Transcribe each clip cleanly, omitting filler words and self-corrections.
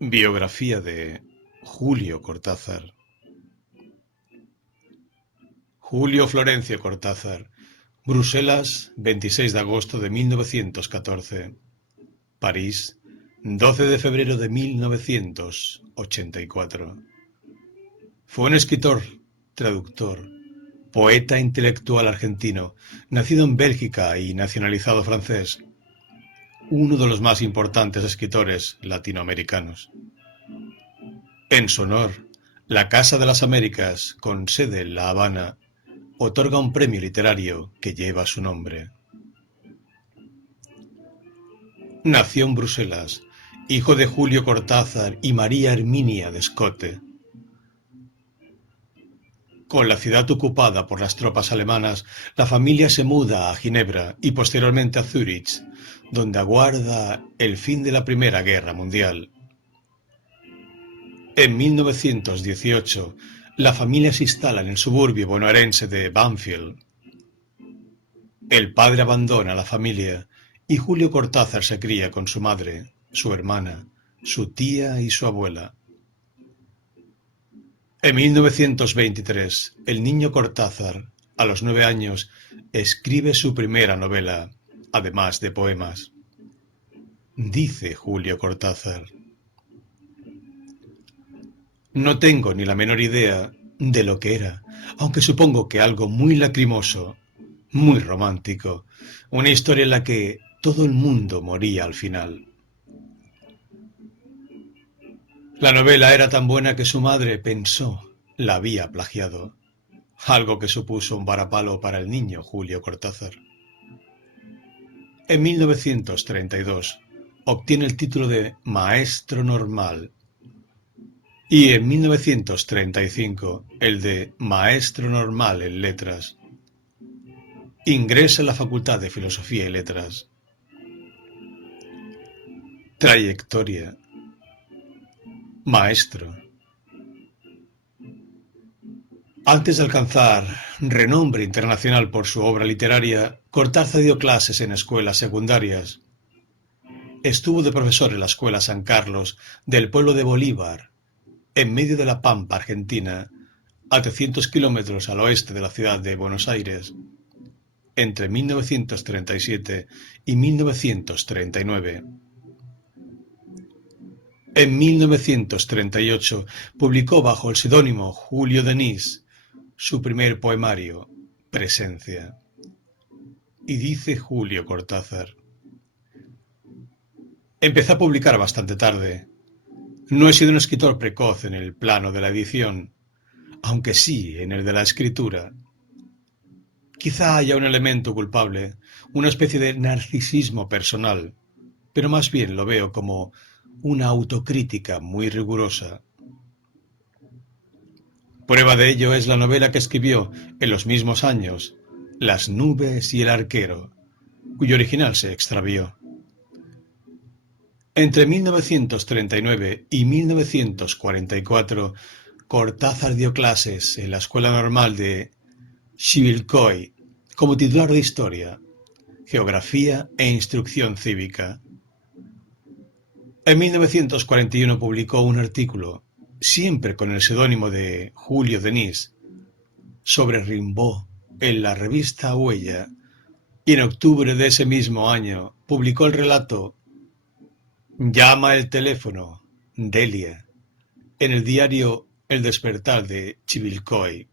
Biografía de Julio Cortázar. Julio Florencio Cortázar, Bruselas, 26 de agosto de 1914. París, 12 de febrero de 1984. Fue un escritor, traductor, poeta intelectual argentino, nacido en Bélgica y nacionalizado francés. Uno de los más importantes escritores latinoamericanos. En su honor, la Casa de las Américas, con sede en La Habana, otorga un premio literario que lleva su nombre. Nació en Bruselas, hijo de Julio Cortázar y María Herminia de Escote. Con la ciudad ocupada por las tropas alemanas, la familia se muda a Ginebra y posteriormente a Zúrich, donde aguarda el fin de la Primera Guerra Mundial. En 1918, la familia se instala en el suburbio bonaerense de Banfield. El padre abandona a la familia y Julio Cortázar se cría con su madre, su hermana, su tía y su abuela. En 1923, el niño Cortázar, a los 9 años, escribe su primera novela, además de poemas. Dice Julio Cortázar: no tengo ni la menor idea de lo que era, aunque supongo que algo muy lacrimoso, muy romántico, una historia en la que todo el mundo moría al final. La novela era tan buena que su madre pensó la había plagiado, algo que supuso un varapalo para el niño Julio Cortázar. En 1932 obtiene el título de maestro normal y en 1935 el de maestro normal en letras. Ingresa en la Facultad de Filosofía y Letras. Trayectoria. Maestro. Antes de alcanzar renombre internacional por su obra literaria, Cortázar dio clases en escuelas secundarias. Estuvo de profesor en la Escuela San Carlos del pueblo de Bolívar, en medio de la Pampa Argentina, a 300 kilómetros al oeste de la ciudad de Buenos Aires, entre 1937 y 1939. En 1938 publicó bajo el seudónimo Julio Denis su primer poemario, Presencia. Y dice Julio Cortázar: empecé a publicar bastante tarde. No he sido un escritor precoz en el plano de la edición, aunque sí en el de la escritura. Quizá haya un elemento culpable, una especie de narcisismo personal, pero más bien lo veo como una autocrítica muy rigurosa. Prueba de ello es la novela que escribió en los mismos años, Las nubes y el arquero, cuyo original se extravió. Entre 1939 y 1944, Cortázar dio clases en la Escuela Normal de Chivilcoy como titular de Historia, Geografía e Instrucción Cívica. En 1941 publicó un artículo, siempre con el seudónimo de Julio Denis, sobre Rimbaud en la revista Huella, y en octubre de ese mismo año publicó el relato Llama el teléfono, Delia, en el diario El Despertar de Chivilcoy.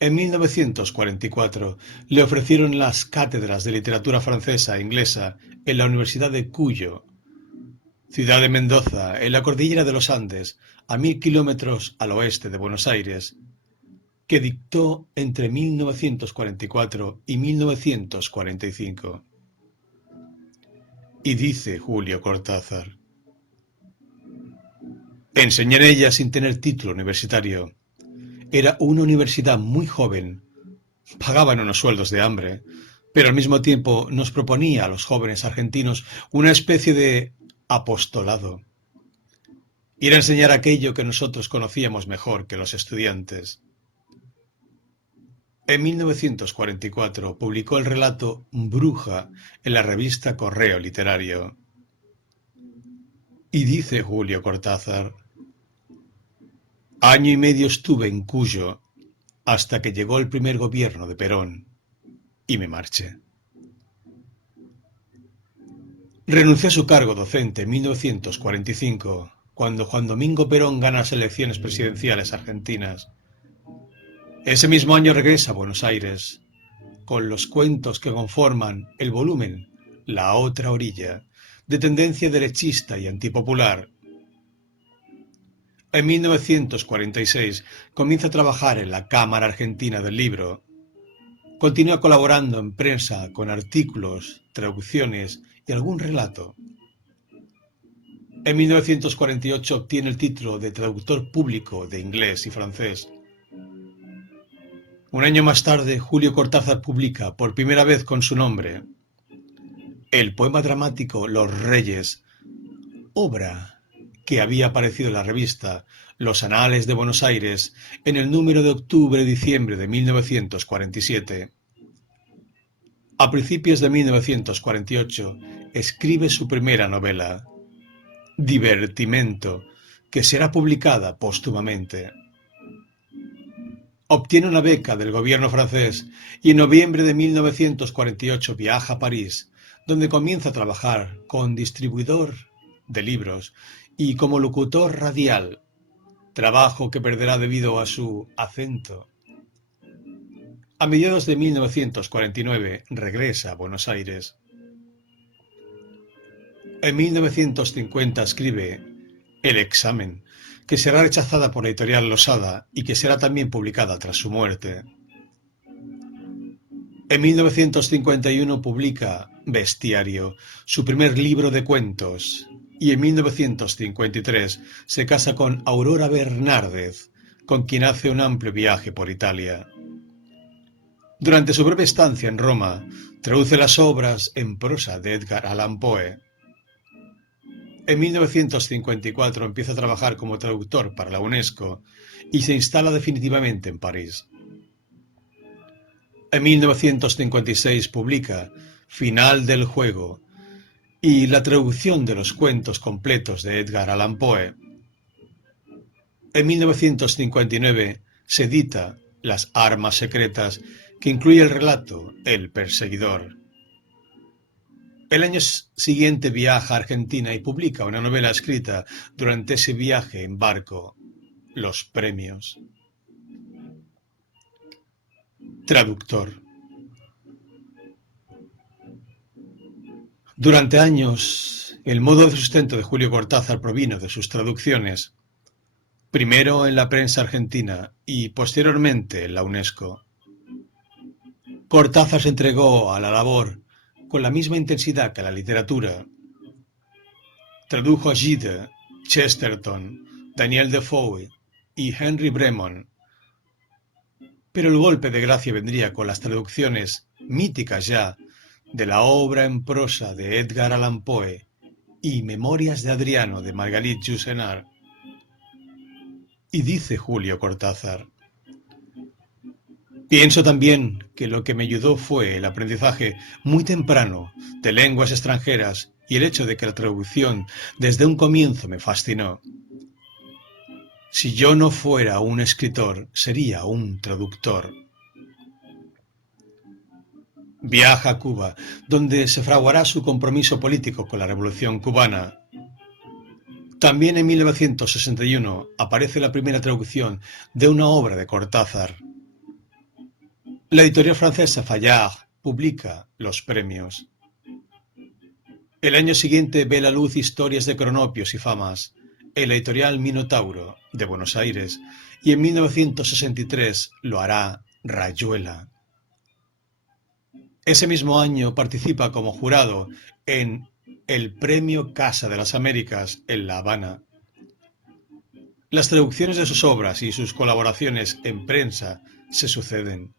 En 1944 le ofrecieron las cátedras de literatura francesa e inglesa en la Universidad de Cuyo, ciudad de Mendoza, en la cordillera de los Andes, a 1000 kilómetros al oeste de Buenos Aires, que dictó entre 1944 y 1945. Y dice Julio Cortázar: enseñé en ella sin tener título universitario. Era una universidad muy joven, pagaban unos sueldos de hambre, pero al mismo tiempo nos proponía a los jóvenes argentinos una especie de apostolado. Ir a enseñar aquello que nosotros conocíamos mejor que los estudiantes. En 1944 publicó el relato Bruja en la revista Correo Literario. Y dice Julio Cortázar: año y medio estuve en Cuyo hasta que llegó el primer gobierno de Perón y me marché. Renunció a su cargo docente en 1945, cuando Juan Domingo Perón gana las elecciones presidenciales argentinas. Ese mismo año regresa a Buenos Aires con los cuentos que conforman el volumen La otra orilla, de tendencia derechista y antipopular. En 1946 comienza a trabajar en la Cámara Argentina del Libro. Continúa colaborando en prensa con artículos, traducciones y algún relato. En 1948 obtiene el título de traductor público de inglés y francés. Un año más tarde, Julio Cortázar publica por primera vez con su nombre el poema dramático Los Reyes, obra que había aparecido en la revista Los Anales de Buenos Aires en el número de octubre-diciembre de 1947. A principios de 1948 escribe su primera novela, Divertimento, que será publicada póstumamente. Obtiene una beca del gobierno francés y en noviembre de 1948 viaja a París, donde comienza a trabajar con distribuidor de libros y como locutor radial, trabajo que perderá debido a su acento. A mediados de 1949 regresa a Buenos Aires. En 1950 escribe El examen, que será rechazada por la editorial Losada y que será también publicada tras su muerte. En 1951 publica Bestiario, su primer libro de cuentos, y en 1953 se casa con Aurora Bernárdez, con quien hace un amplio viaje por Italia. Durante su breve estancia en Roma, traduce las obras en prosa de Edgar Allan Poe. En 1954 empieza a trabajar como traductor para la UNESCO y se instala definitivamente en París. En 1956 publica Final del juego y la traducción de los cuentos completos de Edgar Allan Poe. En 1959 se edita Las armas secretas, que incluye el relato El perseguidor. El año siguiente viaja a Argentina y publica una novela escrita durante ese viaje en barco, Los premios. Traductor. Durante años, el modo de sustento de Julio Cortázar provino de sus traducciones, primero en la prensa argentina y posteriormente en la UNESCO. Cortázar se entregó a la labor con la misma intensidad que a la literatura. Tradujo a Gide, Chesterton, Daniel Defoe y Henry Bremond. Pero el golpe de gracia vendría con las traducciones, míticas ya, de la obra en prosa de Edgar Allan Poe y Memorias de Adriano de Marguerite Yourcenar. Y dice Julio Cortázar: pienso también que lo que me ayudó fue el aprendizaje muy temprano de lenguas extranjeras y el hecho de que la traducción desde un comienzo me fascinó. Si yo no fuera un escritor, sería un traductor. Viaja a Cuba, donde se fraguará su compromiso político con la Revolución cubana. También en 1961 aparece la primera traducción de una obra de Cortázar. La editorial francesa Fayard publica Los premios. El año siguiente ve la luz Historias de cronopios y famas, en la editorial Minotauro de Buenos Aires, y en 1963 lo hará Rayuela. Ese mismo año participa como jurado en el Premio Casa de las Américas en La Habana. Las traducciones de sus obras y sus colaboraciones en prensa se suceden.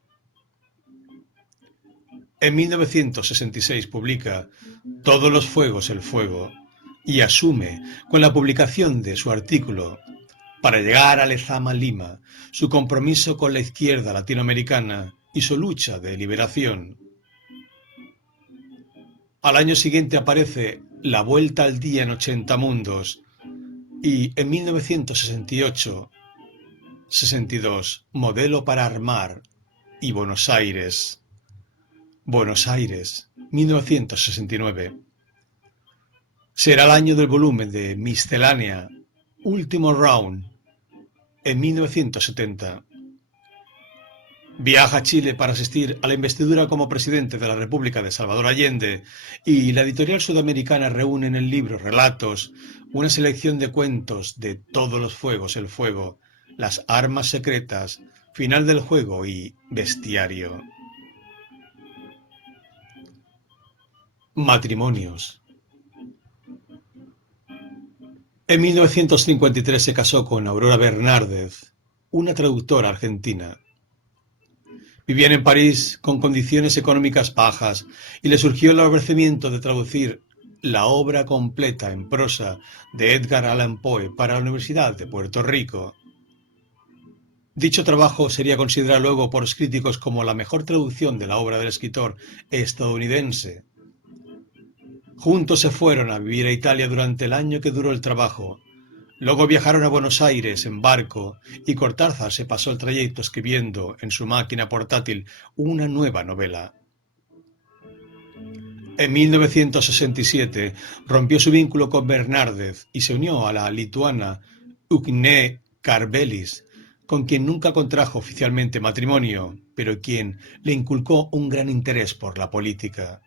En 1966 publica Todos los fuegos el fuego y asume con la publicación de su artículo Para llegar a Lezama Lima su compromiso con la izquierda latinoamericana y su lucha de liberación. Al año siguiente aparece La vuelta al día en 80 mundos, Y en 1968-62, Modelo para armar y Buenos Aires, 1969. Será el año del volumen de Miscelánea, Último Round, en 1970. Viaja a Chile para asistir a la investidura como presidente de la República de Salvador Allende, y la editorial sudamericana reúne en el libro Relatos una selección de cuentos de Todos los fuegos, el fuego, Las armas secretas, Final del juego y Bestiario. Matrimonios. En 1953 se casó con Aurora Bernárdez, una traductora argentina. Vivían en París con condiciones económicas bajas y le surgió el ofrecimiento de traducir la obra completa en prosa de Edgar Allan Poe para la Universidad de Puerto Rico. Dicho trabajo sería considerado luego por los críticos como la mejor traducción de la obra del escritor estadounidense. Juntos se fueron a vivir a Italia durante el año que duró el trabajo. Luego viajaron a Buenos Aires en barco y Cortázar se pasó el trayecto escribiendo en su máquina portátil una nueva novela. En 1967 rompió su vínculo con Bernárdez y se unió a la lituana Ugnė Karvelis, con quien nunca contrajo oficialmente matrimonio, pero quien le inculcó un gran interés por la política.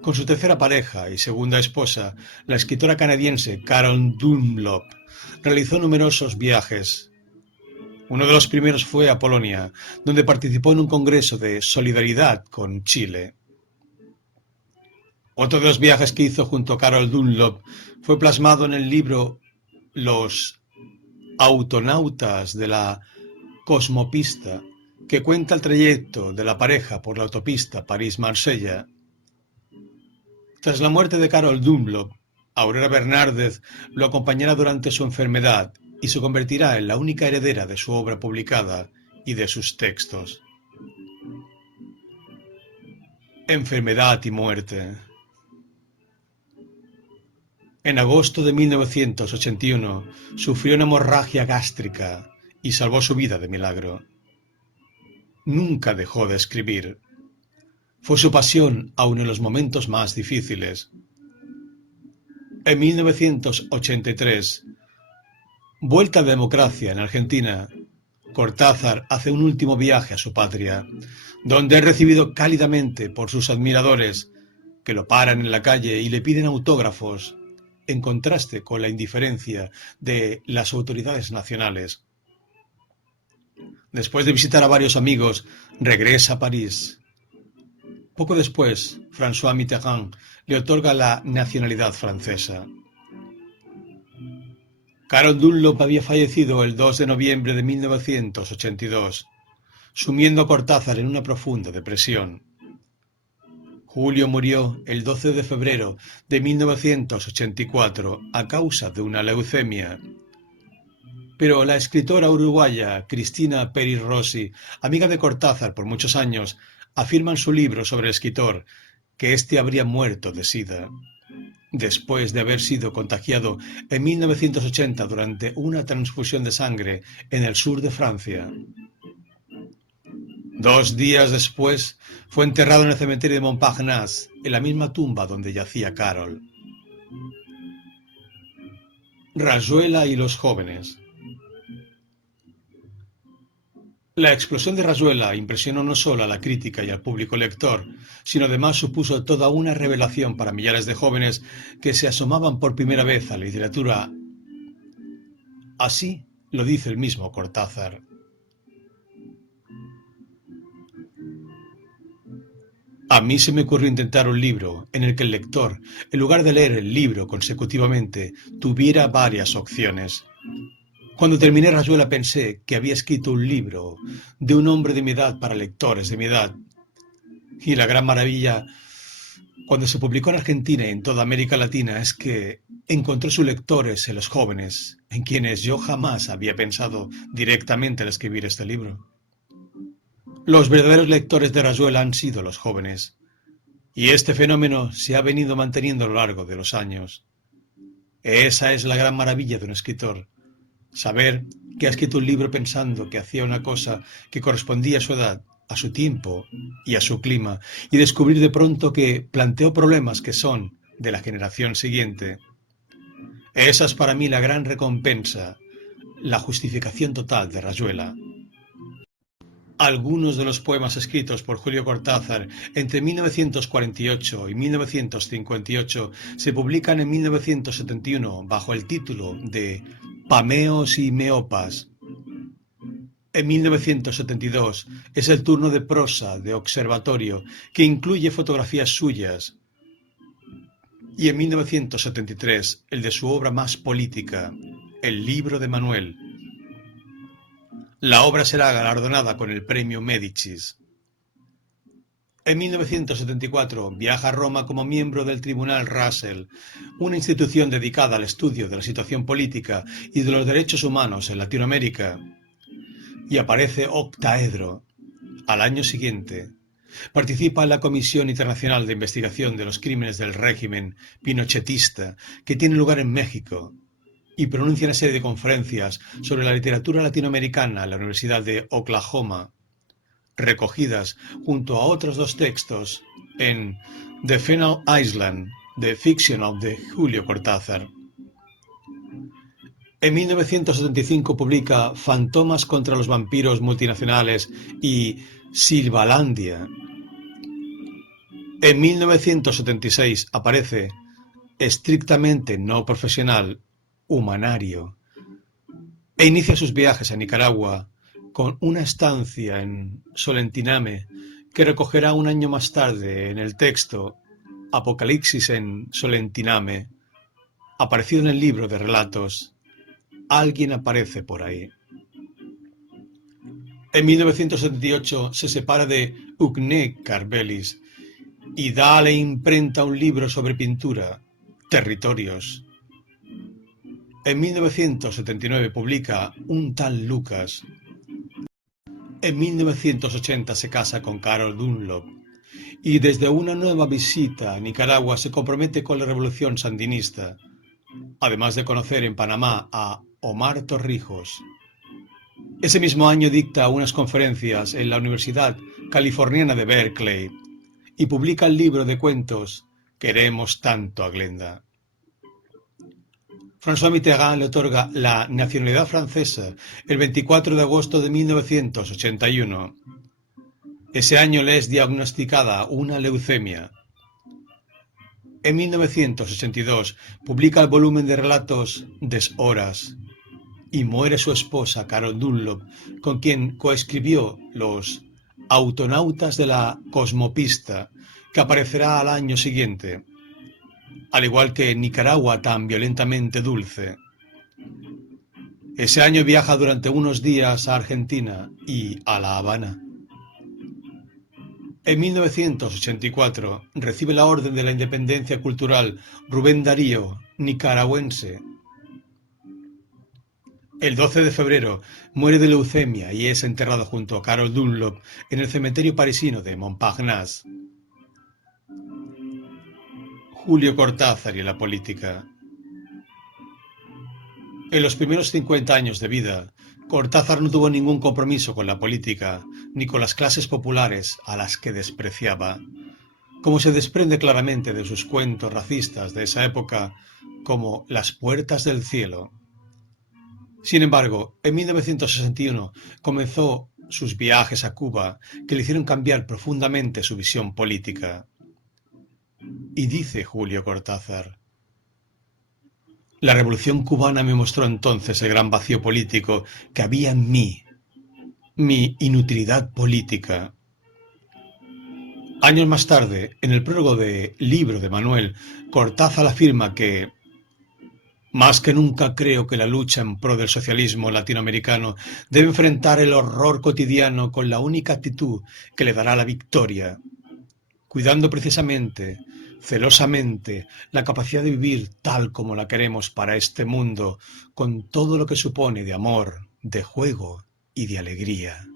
Con su tercera pareja y segunda esposa, la escritora canadiense Carol Dunlop, realizó numerosos viajes. Uno de los primeros fue a Polonia, donde participó en un congreso de solidaridad con Chile. Otro de los viajes que hizo junto a Carol Dunlop fue plasmado en el libro Los autonautas de la Cosmopista, que cuenta el trayecto de la pareja por la autopista París-Marsella. Tras la muerte de Carol Dunlop, Aurora Bernárdez lo acompañará durante su enfermedad y se convertirá en la única heredera de su obra publicada y de sus textos. Enfermedad y muerte. En agosto de 1981 sufrió una hemorragia gástrica y salvó su vida de milagro. Nunca dejó de escribir. Fue su pasión aun en los momentos más difíciles. En 1983, vuelta a la democracia en Argentina, Cortázar hace un último viaje a su patria, donde es recibido cálidamente por sus admiradores, que lo paran en la calle y le piden autógrafos, en contraste con la indiferencia de las autoridades nacionales. Después de visitar a varios amigos, regresa a París. Poco después, François Mitterrand le otorga la nacionalidad francesa. Carol Dunlop había fallecido el 2 de noviembre de 1982, sumiendo a Cortázar en una profunda depresión. Julio murió el 12 de febrero de 1984 a causa de una leucemia. Pero la escritora uruguaya Cristina Peri Rossi, amiga de Cortázar por muchos años, afirma en su libro sobre el escritor que éste habría muerto de sida, después de haber sido contagiado en 1980 durante una transfusión de sangre en el sur de Francia. 2 días después fue enterrado en el cementerio de Montparnasse, en la misma tumba donde yacía Carol. Rayuela y los jóvenes. La explosión de Rayuela impresionó no solo a la crítica y al público lector, sino además supuso toda una revelación para millares de jóvenes que se asomaban por primera vez a la literatura. Así lo dice el mismo Cortázar. A mí se me ocurrió intentar un libro en el que el lector, en lugar de leer el libro consecutivamente, tuviera varias opciones. Cuando terminé Rayuela pensé que había escrito un libro de un hombre de mi edad para lectores de mi edad. Y la gran maravilla, cuando se publicó en Argentina y en toda América Latina, es que encontró sus lectores en los jóvenes, en quienes yo jamás había pensado directamente al escribir este libro. Los verdaderos lectores de Rayuela han sido los jóvenes, y este fenómeno se ha venido manteniendo a lo largo de los años. Esa es la gran maravilla de un escritor. Saber que ha escrito un libro pensando que hacía una cosa que correspondía a su edad, a su tiempo y a su clima, y descubrir de pronto que planteó problemas que son de la generación siguiente. Esa es para mí la gran recompensa, la justificación total de Rayuela. Algunos de los poemas escritos por Julio Cortázar entre 1948 y 1958 se publican en 1971 bajo el título de Pameos y Meopas. En 1972 es el turno de prosa de Observatorio, que incluye fotografías suyas, y en 1973 el de su obra más política, El libro de Manuel. La obra será galardonada con el premio Médicis. En 1974 viaja a Roma como miembro del Tribunal Russell, una institución dedicada al estudio de la situación política y de los derechos humanos en Latinoamérica, y aparece octaedro. Al año siguiente, participa en la Comisión Internacional de Investigación de los Crímenes del Régimen Pinochetista, que tiene lugar en México, y pronuncia una serie de conferencias sobre la literatura latinoamericana en la Universidad de Oklahoma, recogidas junto a otros dos textos en The Final Island, The Fiction of the Julio Cortázar. En 1975 publica Fantomas contra los vampiros multinacionales y Silvalandia. En 1976 aparece, estrictamente no profesional, Humanario, e inicia sus viajes a Nicaragua con una estancia en Solentiname que recogerá un año más tarde en el texto Apocalipsis en Solentiname, aparecido en el libro de relatos Alguien aparece por ahí. En 1978 se separa de Ugne Carbelis y da a la imprenta un libro sobre pintura, Territorios. En 1979 publica Un tal Lucas. En 1980 se casa con Carol Dunlop y desde una nueva visita a Nicaragua se compromete con la revolución sandinista, además de conocer en Panamá a Omar Torrijos. Ese mismo año dicta unas conferencias en la Universidad Californiana de Berkeley y publica el libro de cuentos Queremos tanto a Glenda. François Mitterrand le otorga la nacionalidad francesa el 24 de agosto de 1981. Ese año le es diagnosticada una leucemia. En 1982 publica el volumen de relatos Deshoras y muere su esposa Carol Dunlop, con quien coescribió Los Autonautas de la Cosmopista, que aparecerá al año siguiente, al igual que Nicaragua tan violentamente dulce. Ese año viaja durante unos días a Argentina y a La Habana. En 1984 recibe la Orden de la Independencia Cultural Rubén Darío, nicaragüense. El 12 de febrero muere de leucemia y es enterrado junto a Carol Dunlop en el cementerio parisino de Montparnasse. Julio Cortázar y la política. En los primeros 50 años de vida, Cortázar no tuvo ningún compromiso con la política, ni con las clases populares a las que despreciaba, como se desprende claramente de sus cuentos racistas de esa época, como Las puertas del cielo. Sin embargo, en 1961 comenzó sus viajes a Cuba, que le hicieron cambiar profundamente su visión política. Y dice Julio Cortázar: la revolución cubana me mostró entonces el gran vacío político que había en mí, mi inutilidad política. Años más tarde, en el prólogo de Libro de Manuel, Cortázar afirma que más que nunca creo que la lucha en pro del socialismo latinoamericano debe enfrentar el horror cotidiano con la única actitud que le dará la victoria, cuidando precisamente, celosamente, la capacidad de vivir tal como la queremos para este mundo, con todo lo que supone de amor, de juego y de alegría.